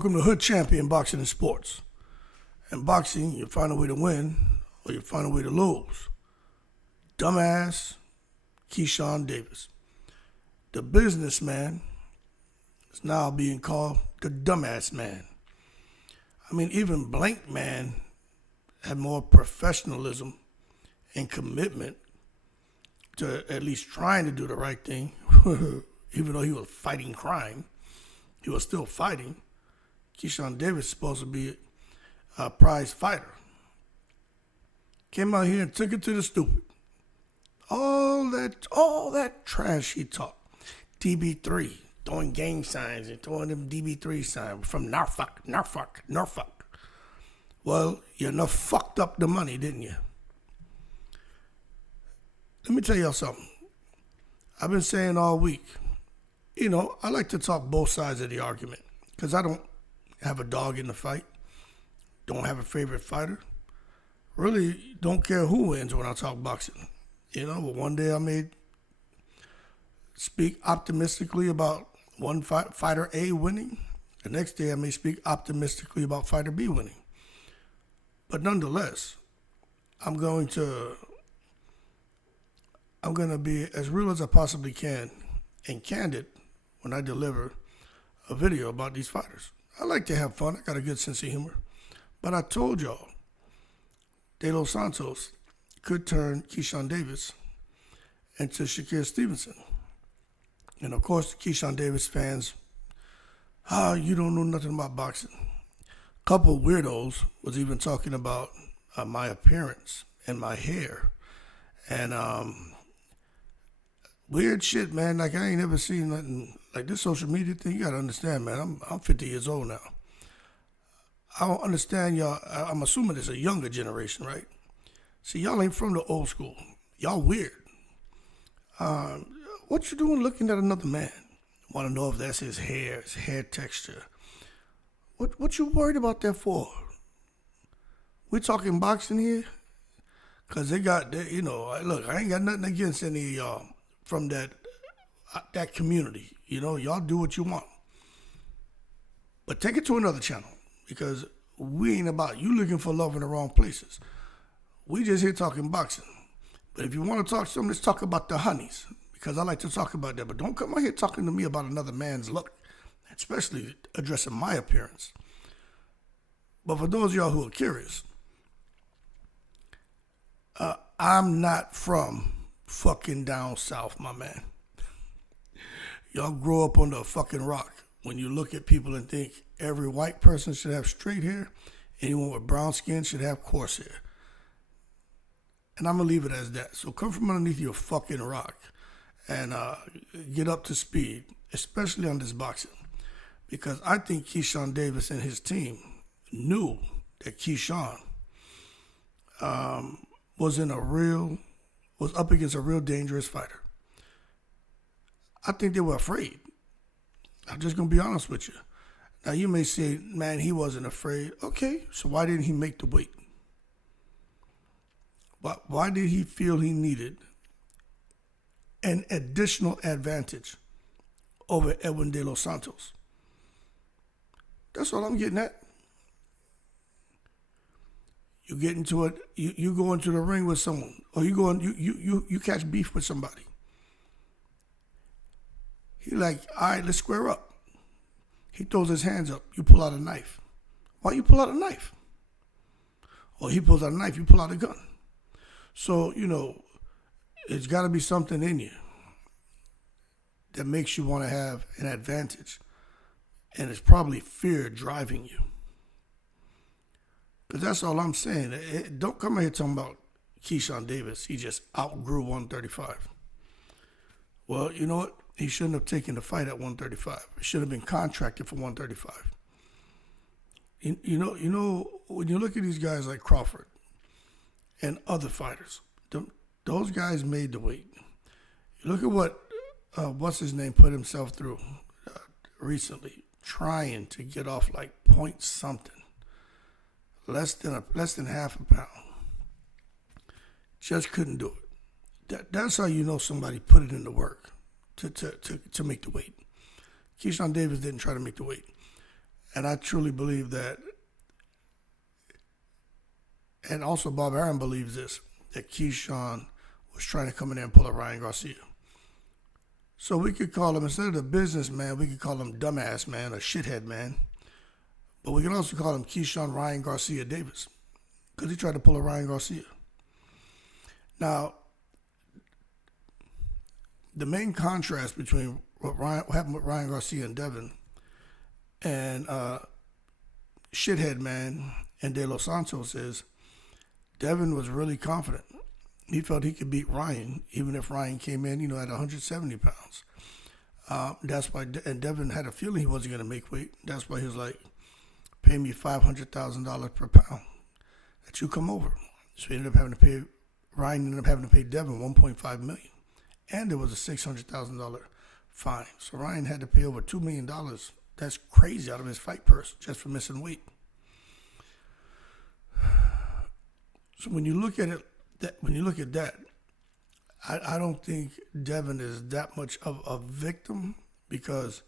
Welcome to Hood Champion Boxing and Sports. In boxing, you find a way to win or you find a way to lose. Dumbass Keyshawn Davis. The businessman is now being called the dumbass man. I mean, even Blank Man had more professionalism and commitment to at least trying to do the right thing. Even though he was fighting crime, he was still fighting. Keyshawn Davis is supposed to be a prize fighter. Came out here and took it to the stupid. All that trash he talked. DB3, throwing gang signs and throwing them DB3 signs from Norfolk. Well, you enough fucked up the money, didn't you? Let me tell y'all something. I've been saying all week, I like to talk both sides of the argument because I don't have a dog in the fight, don't have a favorite fighter, really don't care who wins when I talk boxing. But one day I may speak optimistically about one fighter A winning. The next day I may speak optimistically about fighter B winning. But nonetheless, I'm going to be as real as I possibly can and candid when I deliver a video about these fighters. I like to have fun. I got a good sense of humor. But I told y'all, Santos could turn Keyshawn Davis into Shakur Stevenson. And of course, the Keyshawn Davis fans, you don't know nothing about boxing. A couple of weirdos was even talking about my appearance and my hair. And weird shit, man. Like, I ain't never seen nothing like this social media thing. You gotta understand, man. I'm 50 years old now. I don't understand y'all. I'm assuming it's a younger generation, right? See, y'all ain't from the old school. Y'all weird. What you doing looking at another man? Want to know if that's his hair texture. What you worried about that for? We talking boxing here? Because they got, look, I ain't got nothing against any of y'all from that community. Y'all do what you want. But take it to another channel because we ain't about you looking for love in the wrong places. We just here talking boxing. But if you want to talk something, let's talk about the honeys because I like to talk about that. But don't come out here talking to me about another man's look, especially addressing my appearance. But for those of y'all who are curious, I'm not from fucking down south, my man. Y'all grow up under a fucking rock when you look at people and think every white person should have straight hair, anyone with brown skin should have coarse hair. And I'm going to leave it as that. So come from underneath your fucking rock and get up to speed, especially on this boxing. Because I think Keyshawn Davis and his team knew that Keyshawn was up against a real dangerous fighter. I think they were afraid. I'm just going to be honest with you. Now, you may say, man, he wasn't afraid. Okay, so why didn't he make the weight? Why did he feel he needed an additional advantage over Edwin de los Santos? That's all I'm getting at. You get into it, you go into the ring with someone, or you catch beef with somebody. He like, all right, let's square up. He throws his hands up. You pull out a knife. Why you pull out a knife? Or he pulls out a knife, you pull out a gun. So, it's got to be something in you that makes you want to have an advantage. And it's probably fear driving you. Because that's all I'm saying. Don't come out here talking about Keyshawn Davis. He just outgrew 135. Well, you know what? He shouldn't have taken the fight at 135. He should have been contracted for 135. When you look at these guys like Crawford and other fighters, those guys made the weight. You look at what, what's his name, put himself through recently, trying to get off like point something, less than half a pound. Just couldn't do it. That's how you know somebody put it in the work to make the weight. Keyshawn Davis didn't try to make the weight. And I truly believe that, and also Bob Arum believes this, that Keyshawn was trying to come in there and pull a Ryan Garcia. So we could call him, instead of the businessman, we could call him dumbass man or shithead man. But we can also call him Keyshawn Ryan Garcia Davis, because he tried to pull a Ryan Garcia. Now, the main contrast between what happened with Ryan Garcia and Devin and shithead man and De Los Santos is Devin was really confident. He felt he could beat Ryan, even if Ryan came in, at 170 pounds. That's why, and Devin had a feeling he wasn't going to make weight. That's why he was like, pay me $500,000 per pound that you come over. So Ryan ended up having to pay Devin $1.5 million. And there was a $600,000 fine. So Ryan had to pay over $2 million. That's crazy, out of his fight purse just for missing weight. So when you look at that, I don't think Devin is that much of a victim, because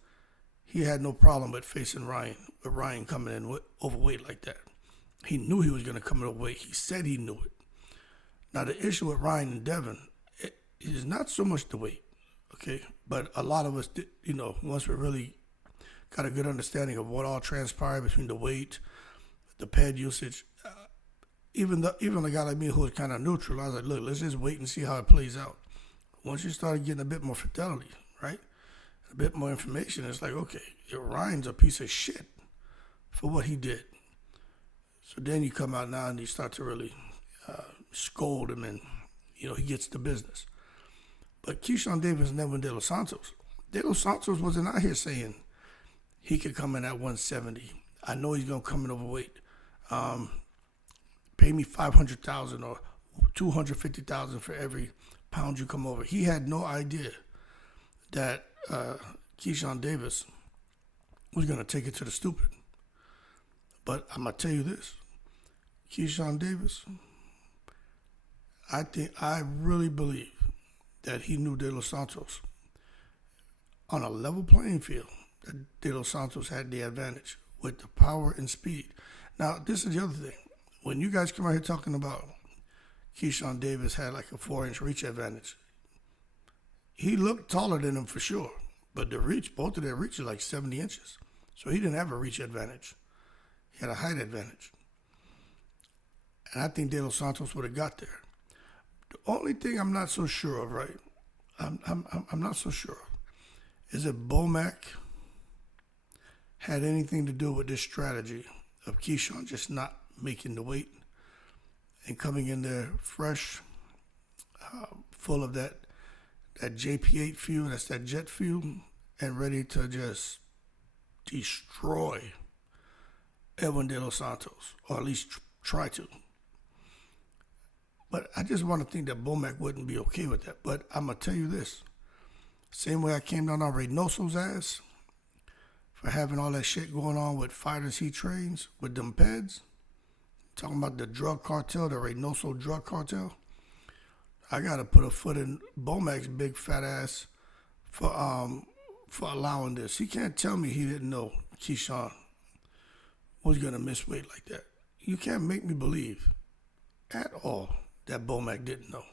he had no problem with facing Ryan, with Ryan coming in overweight like that. He knew he was going to come in overweight. He said he knew it. Now, the issue with Ryan and Devin is not so much the weight, okay? But a lot of us, once we really got a good understanding of what all transpired between the weight, the pad usage, even a guy like me who was kind of neutral, I was like, look, let's just wait and see how it plays out. Once you started getting a bit more fidelity, right, a bit more information, it's like, okay, Ryan's a piece of shit for what he did. So then you come out now and you start to really scold him, and, he gets to business. But Keyshawn Davis never De Los Santos. De Los Santos wasn't out here saying he could come in at 170. I know he's going to come in overweight. Pay me $500,000 or $250,000 for every pound you come over. He had no idea that Keyshawn Davis was going to take it to the stupid. But I'm going to tell you this. Keyshawn Davis, I really believe that he knew De Los Santos on a level playing field, that De Los Santos had the advantage with the power and speed. Now, this is the other thing. When you guys come out here talking about Keyshawn Davis had like a 4-inch reach advantage, he looked taller than him for sure, but the reach, both of their reach are like 70 inches. So he didn't have a reach advantage. He had a height advantage. And I think De Los Santos would have got there. The only thing I'm not so sure of, right? I'm not so sure is if Bomac had anything to do with this strategy of Keyshawn just not making the weight and coming in there fresh, full of that JP8 fuel, that's that jet fuel, and ready to just destroy Edwin De Los Santos, or at least try to. But I just want to think that Bomac wouldn't be okay with that. But I'm going to tell you this. Same way I came down on Reynoso's ass for having all that shit going on with fighters he trains, with them peds, talking about the drug cartel, the Reynoso drug cartel. I got to put a foot in Bomac's big fat ass for allowing this. He can't tell me he didn't know Keyshawn was going to miss weight like that. You can't make me believe at all that Bomac didn't know.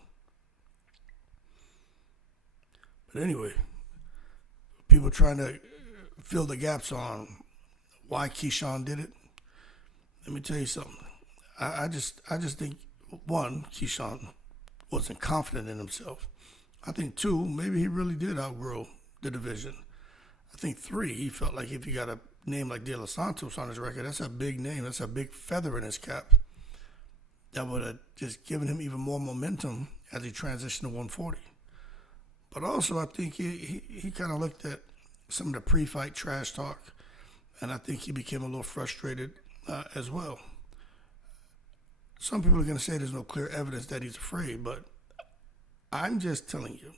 But anyway, people trying to fill the gaps on why Keyshawn did it. Let me tell you something. I just think, one, Keyshawn wasn't confident in himself. I think, two, maybe he really did outgrow the division. I think, three, he felt like if he got a name like De Los Santos on his record, that's a big name. That's a big feather in his cap. That would have just given him even more momentum as he transitioned to 140. But also, I think he kind of looked at some of the pre-fight trash talk, and I think he became a little frustrated as well. Some people are going to say there's no clear evidence that he's afraid, but I'm just telling you,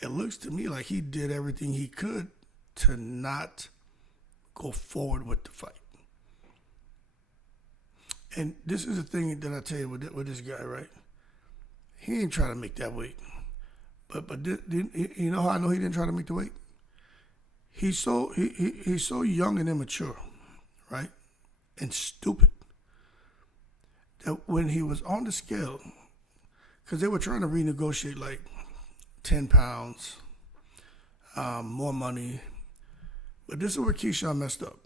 it looks to me like he did everything he could to not go forward with the fight. And this is the thing that I tell you with this guy, right? He ain't trying to make that weight. But you know how I know he didn't try to make the weight? he's so young and immature, right? And stupid that when he was on the scale, because they were trying to renegotiate like 10 pounds, more money. But this is where Keyshawn messed up.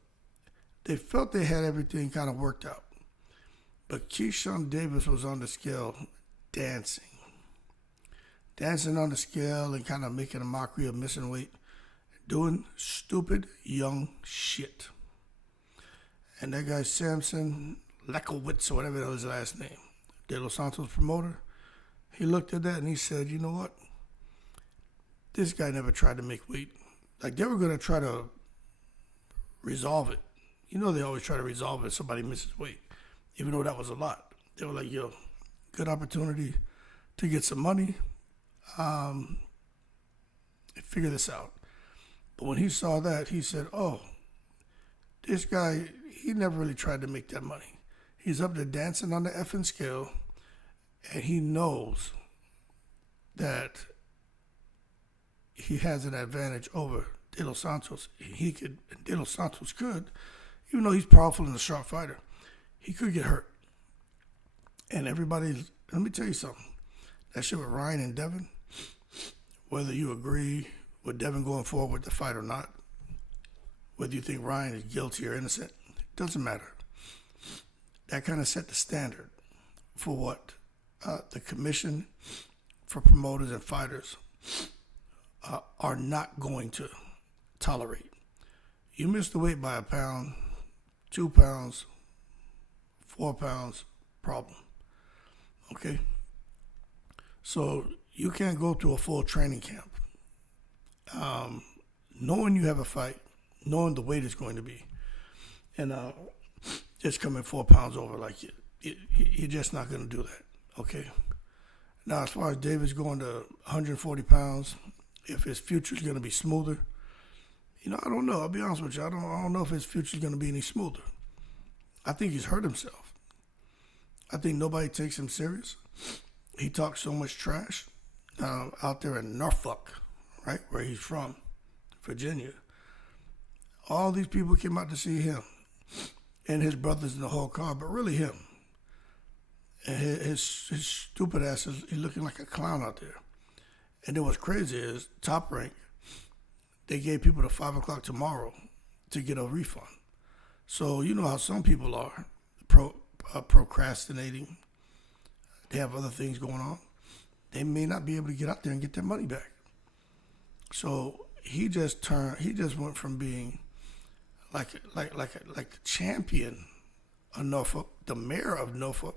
They felt they had everything kind of worked out. But Keyshawn Davis was on the scale dancing. Dancing on the scale and kind of making a mockery of missing weight. Doing stupid young shit. And that guy Samson Lekowitz, or whatever that was his last name, De Los Santos promoter, he looked at that and he said, you know what? This guy never tried to make weight. Like, they were going to try to resolve it. You know they always try to resolve it if somebody misses weight, even though that was a lot. They were like, yo, good opportunity to get some money, figure this out. But when he saw that, he said, oh, this guy, he never really tried to make that money. He's up there dancing on the effing scale, and he knows that he has an advantage over De Los Santos. De Los Santos could, even though he's powerful and a sharp fighter, he could get hurt. And everybody, let me tell you something. That shit with Ryan and Devin, whether you agree with Devin going forward with the fight or not, whether you think Ryan is guilty or innocent, it doesn't matter. That kind of set the standard for what the commission for promoters and fighters are not going to tolerate. You miss the weight by a pound, 2 pounds, 4 pounds, problem. Okay? So you can't go to a full training camp knowing you have a fight, knowing the weight is going to be, and just coming 4 pounds over. Like, you're just not going to do that. Okay? Now, as far as Davis going to 140 pounds, if his future is going to be smoother, I don't know. I'll be honest with you. I don't know if his future is going to be any smoother. I think he's hurt himself. I think nobody takes him serious. He talks so much trash out there in Norfolk, right, where he's from, Virginia. All these people came out to see him and his brothers in the whole car, but really him. And his stupid ass is looking like a clown out there. And then what's crazy is, Top Rank, they gave people to 5 o'clock tomorrow to get a refund. So you know how some people are, procrastinating. They have other things going on. They may not be able to get out there and get their money back. So he just went from being like the champion of Norfolk, the mayor of Norfolk,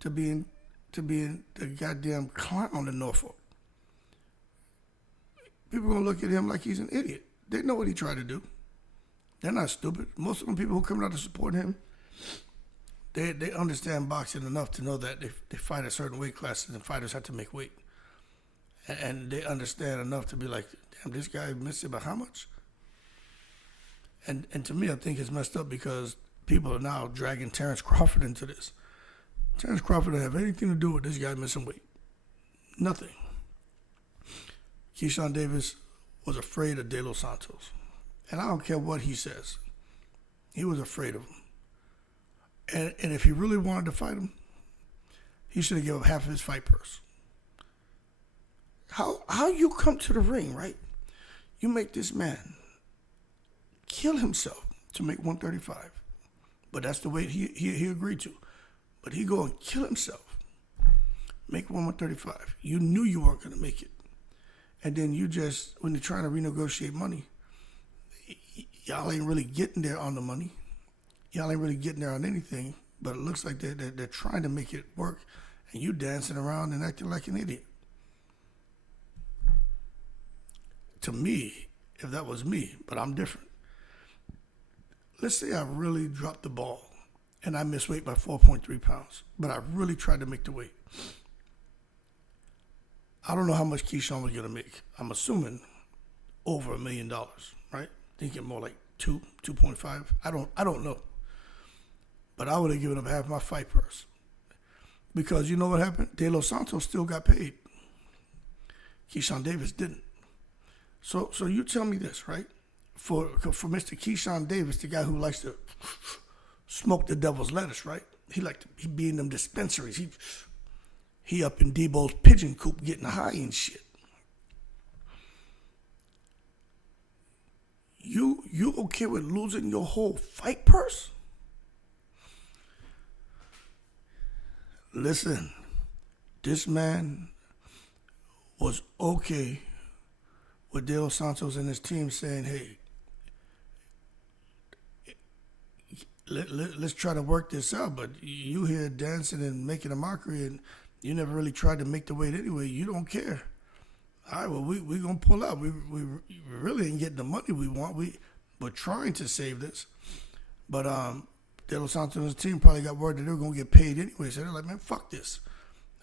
to being the goddamn clown in Norfolk. People are going to look at him like he's an idiot. They know what he tried to do. They're not stupid. Most of them people who come out to support him, they understand boxing enough to know that they fight at certain weight classes and fighters have to make weight. And they understand enough to be like, damn, this guy missed it by how much? And to me, I think it's messed up because people are now dragging Terrence Crawford into this. Terrence Crawford doesn't have anything to do with this guy missing weight. Nothing. Keyshawn Davis was afraid of De Los Santos. And I don't care what he says. He was afraid of him. And if he really wanted to fight him, he should have given up half of his fight purse. How you come to the ring, right? You make this man kill himself to make 135. But that's the weight he agreed to. But he go and kill himself, make 135. You knew you weren't going to make it. And then you just, when you're trying to renegotiate money, y'all ain't really getting there on the money. Y'all ain't really getting there on anything, but it looks like they're trying to make it work, and you dancing around and acting like an idiot. To me, if that was me, but I'm different. Let's say I really dropped the ball, and I missed weight by 4.3 pounds, but I really tried to make the weight. I don't know how much Keyshawn was going to make. I'm assuming over $1 million, right? Thinking more like 2.5. I don't know. But I would have given up half my fight purse. Because you know what happened? De Los Santos still got paid. Keyshawn Davis didn't. So you tell me this, right? for Mr. Keyshawn Davis, the guy who likes to smoke the devil's lettuce, right? He be in them dispensaries. He up in Debo's pigeon coop getting high and shit. You okay with losing your whole fight purse? Listen, this man was okay with De Los Santos and his team saying, hey, let's try to work this out, but you here dancing and making a mockery and you never really tried to make the weight anyway. You don't care. All right, well, we're going to pull out. We really ain't getting the money we want. We're trying to save this. But De Los Santos' team probably got word that they were going to get paid anyway. So they're like, man, fuck this.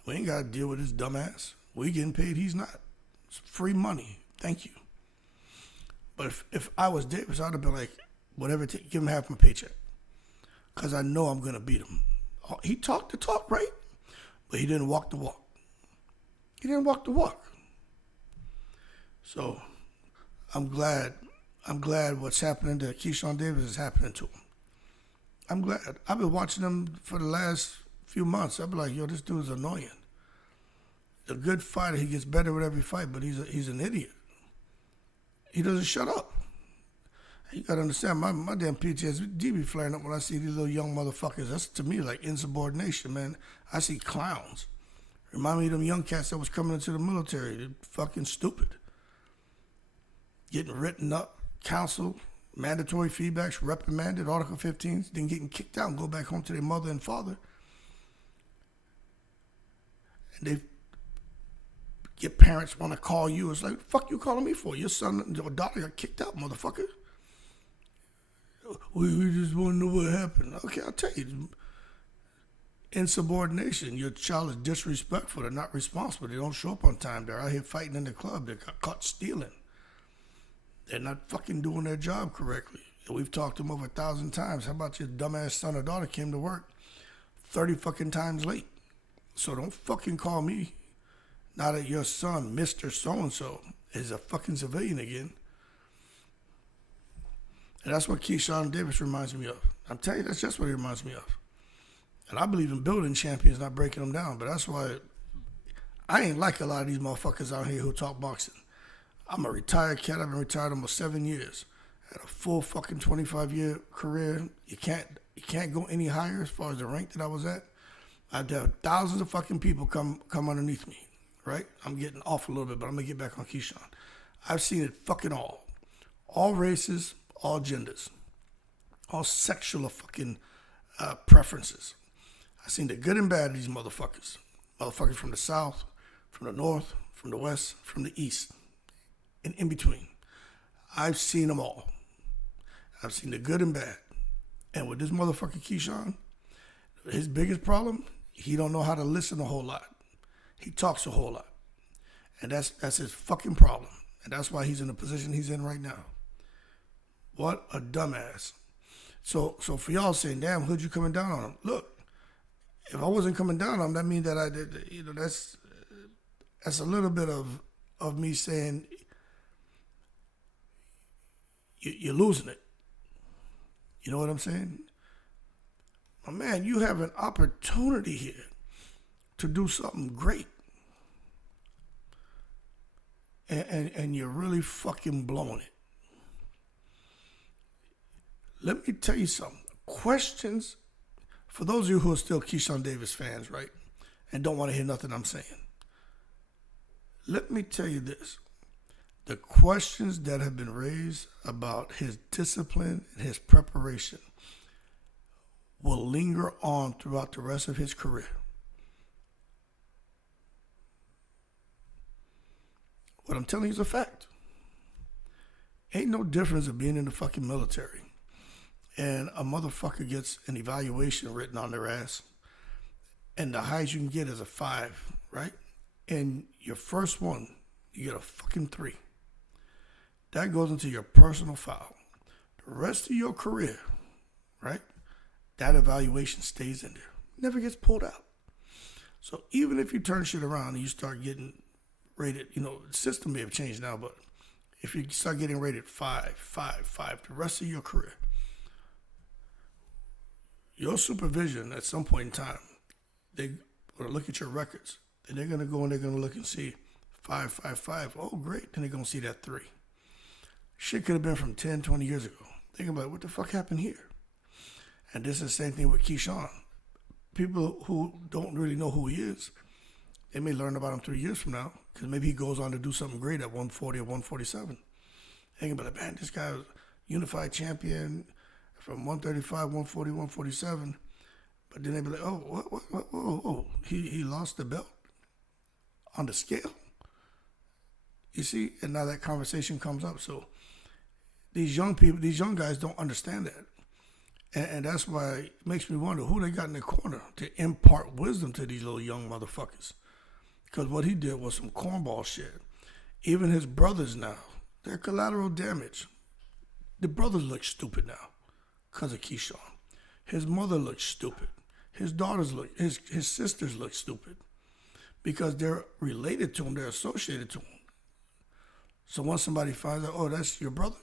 We ain't got to deal with this dumbass. We getting paid. He's not. It's free money. Thank you. But if I was Davis, I'd have been like, whatever, give him half my paycheck. Because I know I'm going to beat him. He talked the talk, right? But he didn't walk the walk. He didn't walk the walk. So I'm glad what's happening to Keyshawn Davis is happening to him. I'm glad. I've been watching him for the last few months. I've been like, yo, this dude's annoying. A good fighter, he gets better with every fight, but he's an idiot. He doesn't shut up. You gotta understand, my damn PTSD be flaring up when I see these little young motherfuckers. That's to me like insubordination, man. I see clowns. Remind me of them young cats that was coming into the military. They're fucking stupid. Getting written up, counseled, mandatory feedbacks, reprimanded, Article 15s, then getting kicked out and go back home to their mother and father. And they get parents want to call you. It's like, what the fuck you calling me for? Your son or daughter got kicked out, motherfucker. We just want to know what happened. Okay, I'll tell you. Insubordination. Your child is disrespectful. They're not responsible. They don't show up on time. They're out here fighting in the club. They got caught stealing. They're not fucking doing their job correctly. And we've talked to them over 1,000 times. How about your dumbass son or daughter came to work 30 fucking times late? So don't fucking call me. Now that your son, Mr. So-and-so, is a fucking civilian again. And that's what Keyshawn Davis reminds me of. I'm telling you, that's just what he reminds me of. And I believe in building champions, not breaking them down. But that's why I ain't like a lot of these motherfuckers out here who talk boxing. I'm a retired cat. I've been retired almost 7 years. Had a full fucking 25-year career. You can't go any higher as far as the rank that I was at. I've had thousands of fucking people come underneath me, right? I'm getting off a little bit, but I'm going to get back on Keyshawn. I've seen it fucking all. All races, all genders. All sexual fucking preferences. I've seen the good and bad of these motherfuckers. Motherfuckers from the South, from the North, from the West, from the East. And in between. I've seen them all. I've seen the good and bad. And with this motherfucker Keyshawn, his biggest problem, he don't know how to listen a whole lot. He talks a whole lot. And that's his fucking problem. And that's why he's in the position he's in right now. What a dumbass. So for y'all saying, damn, Hood, you coming down on him? Look, if I wasn't coming down on him, that means that I did, that's a little bit of me saying, you're losing it. You know what I'm saying? My man, you have an opportunity here to do something great. And you're really fucking blowing it. Let me tell you something. Questions, for those of you who are still Keyshawn Davis fans, right? And don't want to hear nothing I'm saying. Let me tell you this. The questions that have been raised about his discipline and his preparation will linger on throughout the rest of his career. What I'm telling you is a fact. Ain't no difference of being in the fucking military and a motherfucker gets an evaluation written on their ass and the highest you can get is a 5, right? And your first one, you get a fucking 3. That goes into your personal file. The rest of your career, right? That evaluation stays in there. Never gets pulled out. So even if you turn shit around and you start getting rated, the system may have changed now, but if you start getting rated 5, 5, 5 the rest of your career, your supervision at some point in time, they will look at your records, and they're going to go and they're going to look and see 5, 5, 5. Oh, great. Then they're going to see that 3. Shit could have been from 10, 20 years ago. Think about what the fuck happened here. And this is the same thing with Keyshawn. People who don't really know who he is, they may learn about him 3 years from now because maybe he goes on to do something great at 140 or 147. Think about it, man, this guy was unified champion from 135, 140, 147. But then they be like, oh, what? He lost the belt on the scale. You see, and now that conversation comes up. So these young people, these young guys don't understand that. And that's why it makes me wonder who they got in their corner to impart wisdom to these little young motherfuckers. Because what he did was some cornball shit. Even his brothers now, they're collateral damage. The brothers look stupid now because of Keyshawn. His mother looks stupid. His daughters look, his sisters look stupid because they're related to him, they're associated to him. So once somebody finds out, oh, that's your brother.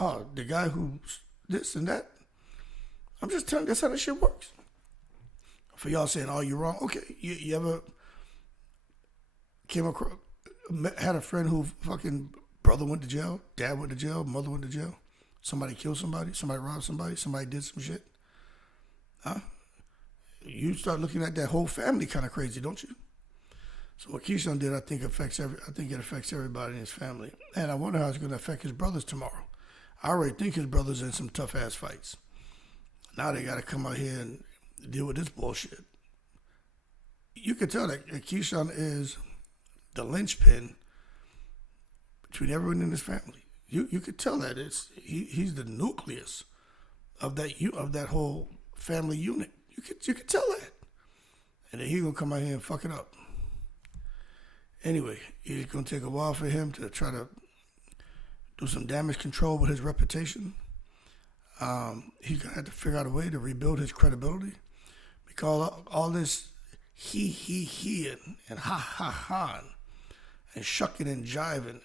Oh, the guy who's this and that. I'm just telling you, that's how that shit works. For y'all saying, oh, you're wrong. Okay, you ever came across, had a friend who fucking brother went to jail, dad went to jail, mother went to jail, somebody killed somebody, somebody robbed somebody did some shit? Huh? You start looking at that whole family kind of crazy, don't you? So what Keyshawn did, I think it affects everybody in his family. And I wonder how it's going to affect his brothers tomorrow. I already think his brothers in some tough ass fights. Now they got to come out here and deal with this bullshit. You can tell that Keyshawn is the linchpin between everyone in his family. You could tell that he's the nucleus of that whole family unit. You could tell that, and then he's gonna come out here and fuck it up. Anyway, it's gonna take a while for him to try to do some damage control with his reputation. He's gonna have to figure out a way to rebuild his credibility because all this he and ha and shucking and jiving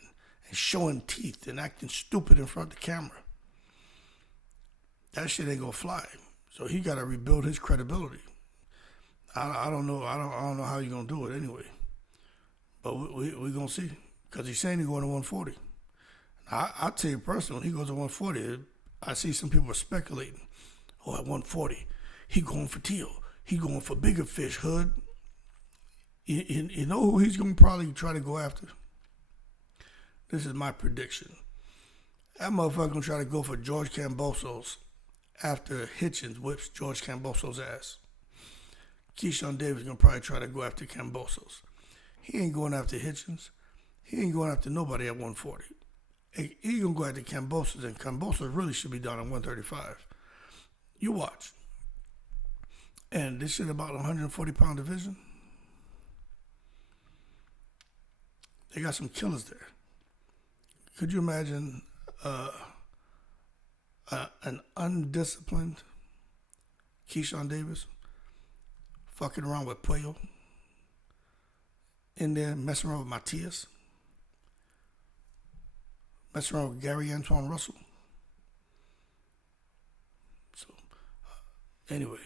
and showing teeth and acting stupid in front of the camera. That shit ain't gonna fly. So he gotta rebuild his credibility. I don't know. I don't know how he's gonna do it anyway. But we gonna see. Because he's saying he's going to 140. I'll tell you personally, when he goes to 140, I see some people are speculating. Oh, at 140, he going for teal. He going for bigger fish, Hood. You know who he's going to probably try to go after? This is my prediction. That motherfucker going to try to go for George Kambosos after Hitchens whips George Kambosos' ass. Keyshawn Davis going to probably try to go after Kambosos. He ain't going after Hitchens. He ain't going after nobody at 140. He going to go after Kambosos, and Kambosos really should be down at 135. You watch. And this shit about 140-pound division, they got some killers there. Could you imagine an undisciplined Keyshawn Davis fucking around with Puello in there, messing around with Matias, messing around with Gary Antoine Russell? So, anyway,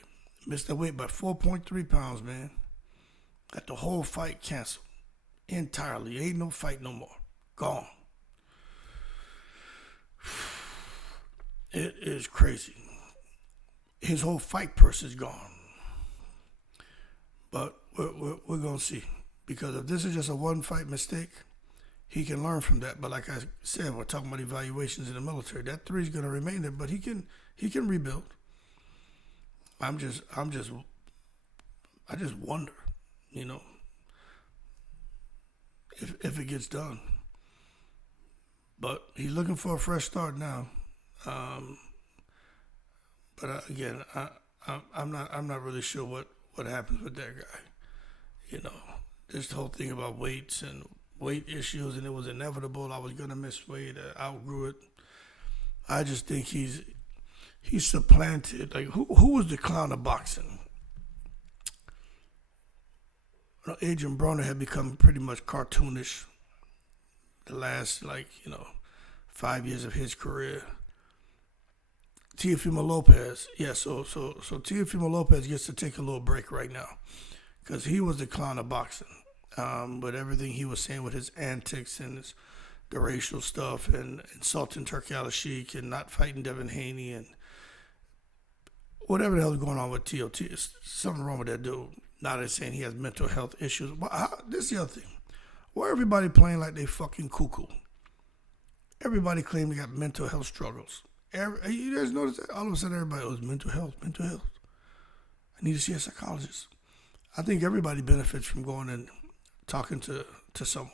missed that weight by 4.3 pounds, man. Got the whole fight canceled entirely. Ain't no fight no more. Gone. It is crazy. His whole fight purse is gone. But we're going to see. Because if this is just a one-fight mistake, he can learn from that. But like I said, we're talking about evaluations in the military. That 3 is going to remain there, but he can rebuild. I just wonder, if it gets done. But he's looking for a fresh start now. But again, I'm not really sure what happens with that guy. This whole thing about weights and weight issues, and it was inevitable. I was gonna miss weight. I outgrew it. I just think he's supplanted. Like who was the clown of boxing? Adrian Broner had become pretty much cartoonish. the last 5 years of his career. Teofimo Lopez, yeah. So Teofimo Lopez gets to take a little break right now because he was the clown of boxing. With everything he was saying with his antics and the racial stuff and insulting Turki Al-Sheikh and not fighting Devin Haney and whatever the hell is going on with TOT. Something wrong with that dude. Now they're saying he has mental health issues. This is the other thing. Why everybody playing like they fucking cuckoo? Everybody claiming they got mental health struggles. You guys notice that? All of a sudden everybody goes, mental health. I need to see a psychologist. I think everybody benefits from going and talking to someone.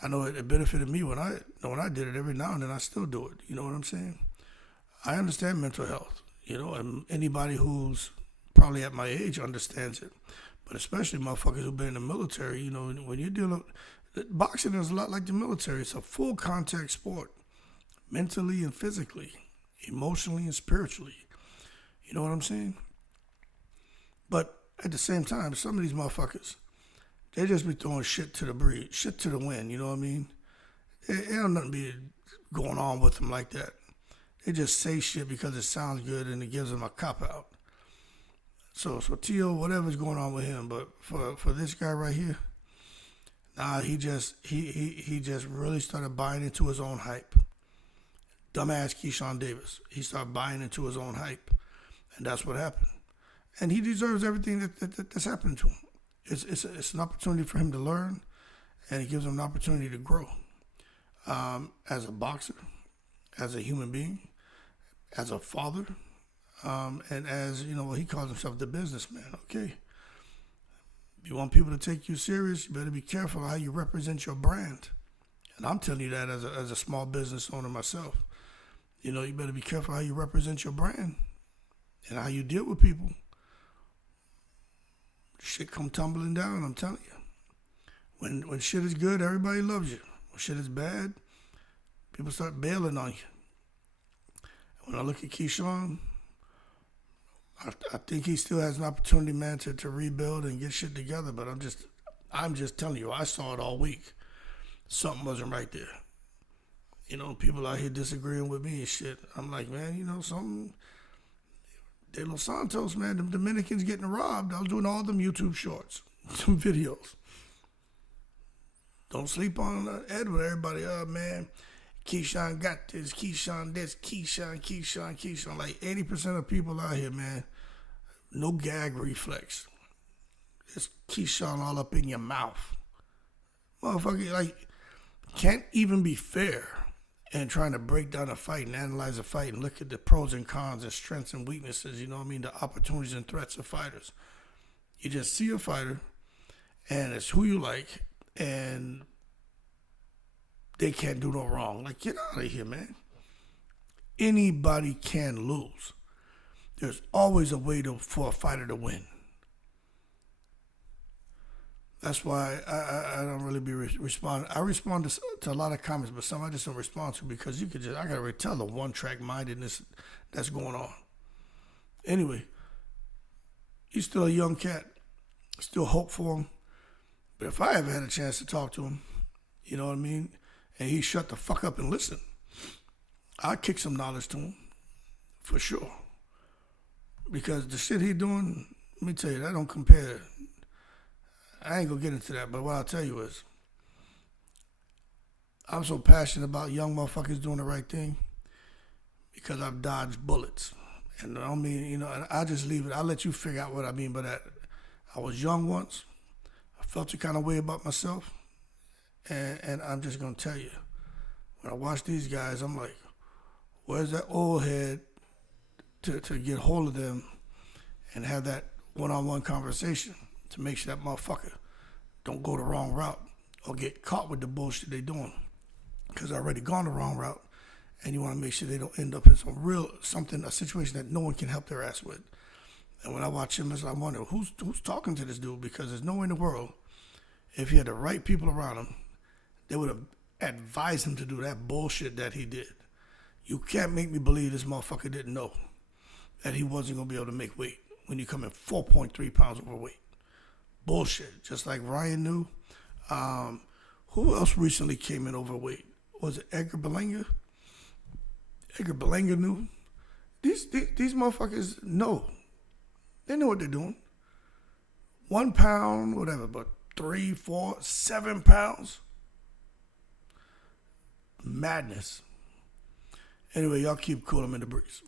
I know it benefited me when I did it every now and then. I still do it. You know what I'm saying? I understand mental health. And anybody who's probably at my age understands it. But especially motherfuckers who've been in the military, when you're dealing with boxing is a lot like the military. It's a full contact sport, mentally and physically, emotionally and spiritually. You know what I'm saying? But at the same time, some of these motherfuckers, they just be throwing shit to the breeze, shit to the wind, you know what I mean? It don't nothing be going on with them like that. They just say shit because it sounds good and it gives them a cop-out. So Tio, whatever's going on with him, but for this guy right here, he just really started buying into his own hype. Dumbass Keyshawn Davis. He started buying into his own hype, and that's what happened. And he deserves everything that's happening to him. It's an opportunity for him to learn, and it gives him an opportunity to grow as a boxer, as a human being, as a father, and as, he calls himself the businessman, okay? If you want people to take you serious, you better be careful how you represent your brand. And I'm telling you that as a small business owner myself. You better be careful how you represent your brand and how you deal with people. Shit come tumbling down, I'm telling you. When shit is good, everybody loves you. When shit is bad, people start bailing on you. When I look at Keyshawn, I think he still has an opportunity, man, to rebuild and get shit together. But I'm just telling you, I saw it all week. Something wasn't right there. People out here disagreeing with me and shit. I'm like, man, something. De Los Santos, man, the Dominicans getting robbed. I was doing all them YouTube shorts, some videos. Don't sleep on Edwin. Everybody, man, Keyshawn got this, Keyshawn this, Keyshawn. Like 80% of people out here, man, no gag reflex. It's Keyshawn all up in your mouth. Motherfucker, can't even be fair and trying to break down a fight and analyze a fight and look at the pros and cons and strengths and weaknesses, the opportunities and threats of fighters. You just see a fighter, and it's who you like, and they can't do no wrong. Get out of here, man. Anybody can lose. There's always a way for a fighter to win. That's why I don't really be responding. I respond to a lot of comments, but some I just don't respond to because I gotta tell the one-track mindedness that's going on. Anyway, he's still a young cat. Still hope for him. But if I ever had a chance to talk to him, you know what I mean, and he shut the fuck up and listen, I'd kick some knowledge to him, for sure. Because the shit he doing, let me tell you, that don't compare. I ain't gonna get into that, but what I'll tell you is, I'm so passionate about young motherfuckers doing the right thing because I've dodged bullets. And I don't mean, and I just leave it. I'll let you figure out what I mean by that. I was young once. I felt a kind of way about myself. And I'm just gonna tell you, when I watch these guys, I'm like, where's that old head to get hold of them and have that one-on-one conversation to make sure that motherfucker don't go the wrong route or get caught with the bullshit they doing. Because I already gone the wrong route, and you want to make sure they don't end up in a situation that no one can help their ass with. And when I watch him, I wonder, who's talking to this dude? Because there's no way in the world, if he had the right people around him, they would have advised him to do that bullshit that he did. You can't make me believe this motherfucker didn't know that he wasn't going to be able to make weight when you come in 4.3 pounds overweight. Bullshit. Just like Ryan knew. Who else recently came in overweight? Was it Edgar Belanga? Edgar Belanga knew. These motherfuckers know. They know what they're doing. 1 pound, whatever, but 3, 4, 7 pounds. Madness. Anyway, y'all keep cool. I'm in the breeze.